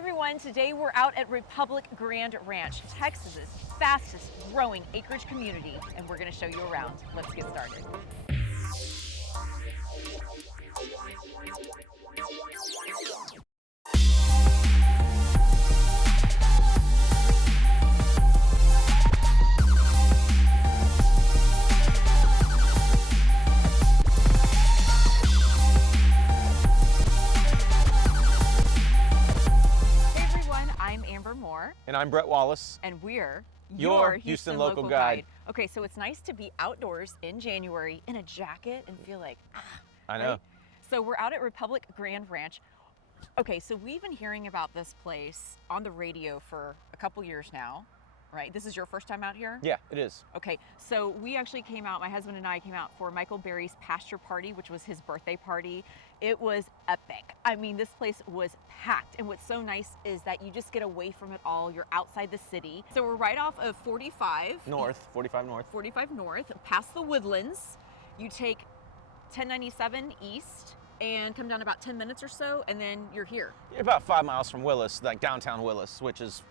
everyone, today we're out at Republic Grand Ranch, Texas's fastest growing acreage community, and we're going to show you around. Let's get started. And I'm Bret Wallace. And we're your Houston local guide. Okay, so it's nice to be outdoors in January in a jacket and feel like, I know. Right? So we're out at Republic Grand Ranch. Okay, so we've been hearing about this place on the radio for a couple years now, right? This is your first time out here? Yeah, it is. Okay, so we actually came out, my husband and I came out for Michael Berry's pasture party, which was his birthday party. It was epic. I mean, this place was packed. And what's so nice is that you just get away from it all. You're outside the city. So we're right off of 45. North, 45 North. 45 North, past the Woodlands. You take 1097 east and come down about 10 minutes or so, and then you're here. You're about 5 miles from Willis, like downtown Willis, which is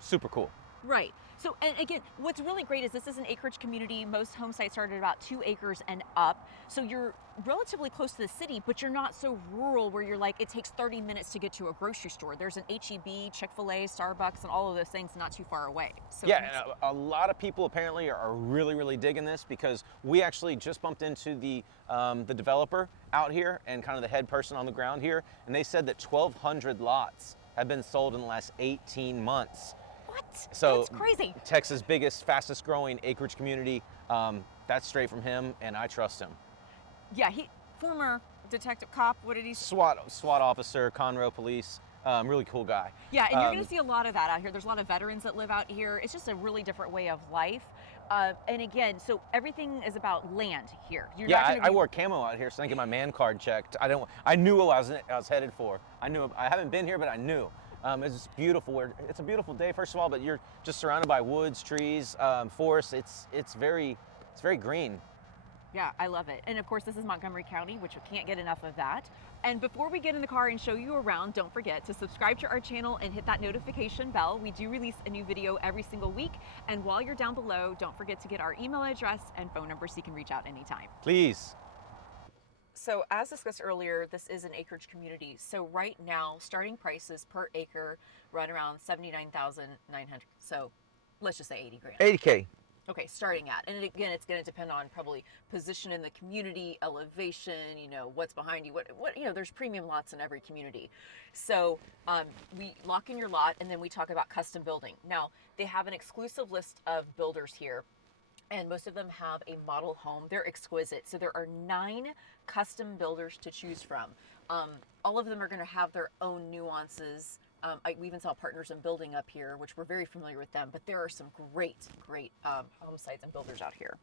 super cool. Right. So, and again, what's really great is this is an acreage community. Most home sites start at about 2 acres and up. So you're relatively close to the city, but you're not so rural where you're like, it takes 30 minutes to get to a grocery store. There's an H-E-B, Chick-fil-A, Starbucks, and all of those things not too far away. So yeah, and a lot of people apparently are really digging this because we actually just bumped into the developer out here and kind of the head person on the ground here, and they said that 1,200 lots have been sold in the last 18 months. What? So that's crazy. Texas' biggest, fastest growing acreage community. That's straight from him, and I trust him. Yeah, he former detective cop. What did he? SWAT officer, Conroe Police. Really cool guy. Yeah, and you're going to see a lot of that out here. There's a lot of veterans that live out here. It's just a really different way of life. And again, so everything is about land here. You're not I wore camo out here, so I can get my man card checked. I knew what I was headed for. I haven't been here, but I knew. It's beautiful. It's a beautiful day, first of all, but you're just surrounded by woods, trees, forests. It's very green. Yeah, I love it. And of course, this is Montgomery County, which we can't get enough of that. And before we get in the car and show you around, don't forget to subscribe to our channel and hit that notification bell. We do release a new video every single week. And while you're down below, don't forget to get our email address and phone number so you can reach out anytime. Please. So as discussed earlier, this is an acreage community. So right now, starting prices per acre run around $79,900. So let's just say 80 grand. 80K. Okay, starting at, and again, it's going to depend on probably position in the community, elevation, what's behind you, what there's premium lots in every community. So we lock in your lot, and then we talk about custom building. Now, they have an exclusive list of builders here, and most of them have a model home. They're exquisite. So there are 9 custom builders to choose from. All of them are going to have their own nuances. We even saw Partners in Building up here, which we're very familiar with them, but there are some great home sites and builders out here.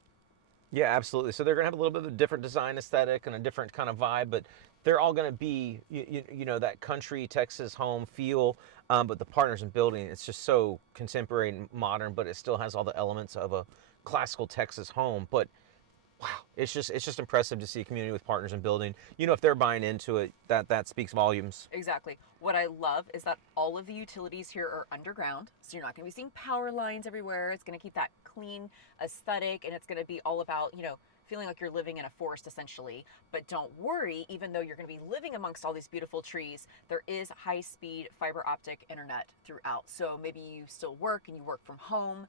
Yeah, absolutely. So they're going to have a little bit of a different design aesthetic and a different kind of vibe, but they're all going to be, that country Texas home feel. But the Partners in Building, it's just so contemporary and modern, but it still has all the elements of a classical Texas home. But wow, it's just impressive to see a community with Partners in Building. If they're buying into it, that speaks volumes. Exactly. What I love is that all of the utilities here are underground, so you're not going to be seeing power lines everywhere. It's going to keep that clean aesthetic, and it's going to be all about, feeling like you're living in a forest essentially. But don't worry, even though you're going to be living amongst all these beautiful trees, there is high-speed fiber optic internet throughout. So maybe you still work and you work from home.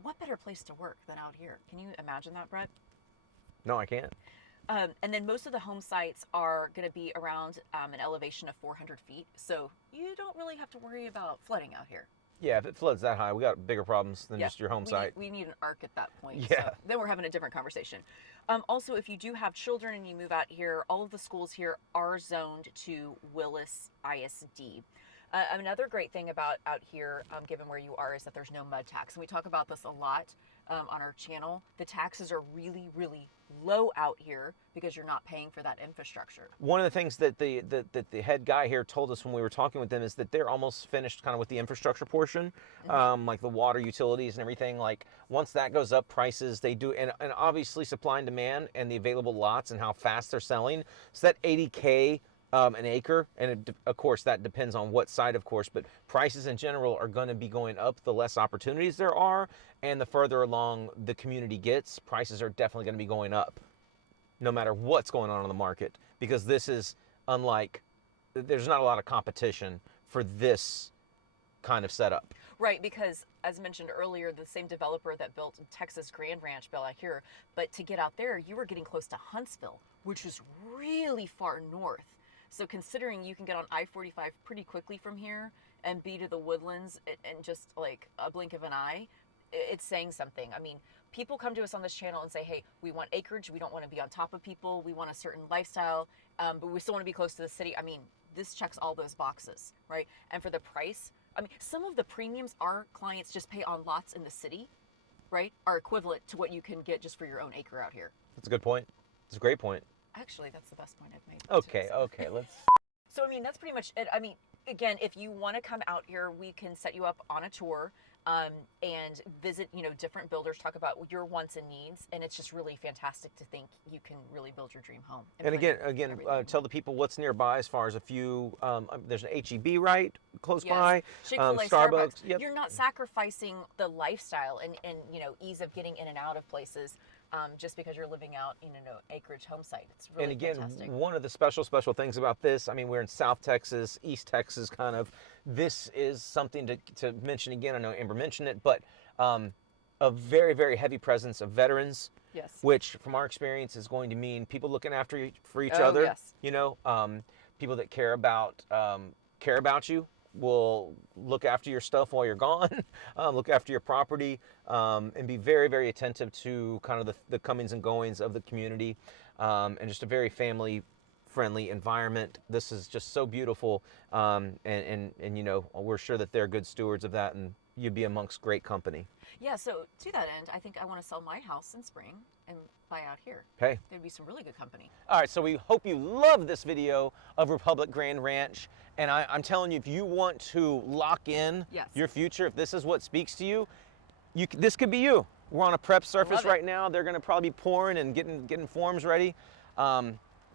What better place to work than out here? Can you imagine that, Bret? No, I can't. And then most of the home sites are going to be around an elevation of 400 feet. So you don't really have to worry about flooding out here. Yeah, if it floods that high, we got bigger problems than just your home site. We need an arc at that point. Yeah. So then we're having a different conversation. Also, if you do have children and you move out here, all of the schools here are zoned to Willis ISD. Another great thing about out here, given where you are, is that there's no mud tax. And we talk about this a lot on our channel. The taxes are really low out here because you're not paying for that infrastructure. One of the things that the head guy here told us when we were talking with them is that they're almost finished kind of with the infrastructure portion, like the water utilities and everything. Like once that goes up, prices they do, and obviously supply and demand and the available lots and how fast they're selling. So that 80K an acre, and of course that depends on what site, of course, but prices in general are going to be going up the less opportunities there are, and the further along the community gets, prices are definitely going to be going up no matter what's going on in the market, because this is unlike, there's not a lot of competition for this kind of setup. Right, because as mentioned earlier, the same developer that built Texas Grand Ranch built out here, but to get out there, you were getting close to Huntsville, which is really far north. So considering you can get on I-45 pretty quickly from here and be to the Woodlands in just like a blink of an eye, it's saying something. I mean, people come to us on this channel and say, hey, we want acreage, we don't want to be on top of people, we want a certain lifestyle, but we still want to be close to the city. I mean, this checks all those boxes, right? And for the price, I mean, some of the premiums our clients just pay on lots in the city, right, are equivalent to what you can get just for your own acre out here. That's a good point. It's a great point. Actually, that's the best point I've made. Okay, okay, let's... So, I mean, that's pretty much it. I mean, again, if you want to come out here, we can set you up on a tour and visit, you know, different builders, talk about your wants and needs. And it's just really fantastic to think you can really build your dream home. And again, tell the people what's nearby as far as a few, there's an HEB, right, close by, Chick-fil-A, Starbucks. Yep. You're not sacrificing the lifestyle and, you know, ease of getting in and out of places just because you're living out in an acreage home site. It's really fantastic. One of the special things about this, I mean, we're in South Texas, East Texas kind of. This is something to mention again. I know Amber mentioned it, but a very, very heavy presence of veterans. Yes. Which, from our experience, is going to mean people looking after for each other. Yes. You know, people that care about you will look after your stuff while you're gone, look after your property, and be very, very attentive to kind of the comings and goings of the community, and just a very family-friendly environment. This is just so beautiful, and you know, we're sure that they're good stewards of that, and you'd be amongst great company. Yeah, so to that end, I think I want to sell my house in spring and buy out here. Okay. There'd be some really good company. All right, so we hope you love this video of Republic Grand Ranch. And I'm telling you, if you want to lock in your future, if this is what speaks to you, this could be you. We're on a prep surface right now. They're going to probably be pouring and getting forms ready.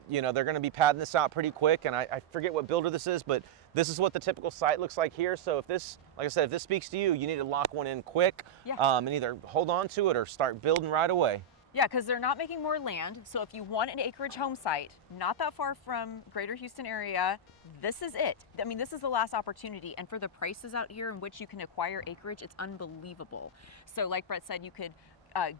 You know, they're going to be padding this out pretty quick. And I forget what builder this is, but this is what the typical site looks like here. So if this, like I said, if this speaks to you, you need to lock one in quick, and either hold on to it or start building right away. Yeah, because they're not making more land. So if you want an acreage home site, not that far from greater Houston area, this is it. I mean, this is the last opportunity. And for the prices out here in which you can acquire acreage, it's unbelievable. So like Bret said, you could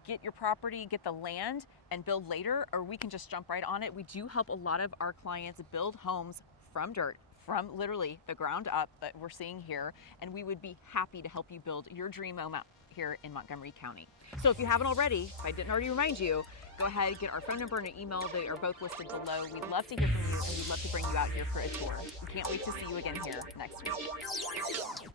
get your property, get the land, and build later, or we can just jump right on it. We do help a lot of our clients build homes from dirt, from literally the ground up that we're seeing here. And we would be happy to help you build your dream home out here in Montgomery County. So if you haven't already, if I didn't already remind you, go ahead, get our phone number and an email. They are both listed below. We'd love to hear from you, and we'd love to bring you out here for a tour. We can't wait to see you again here next week.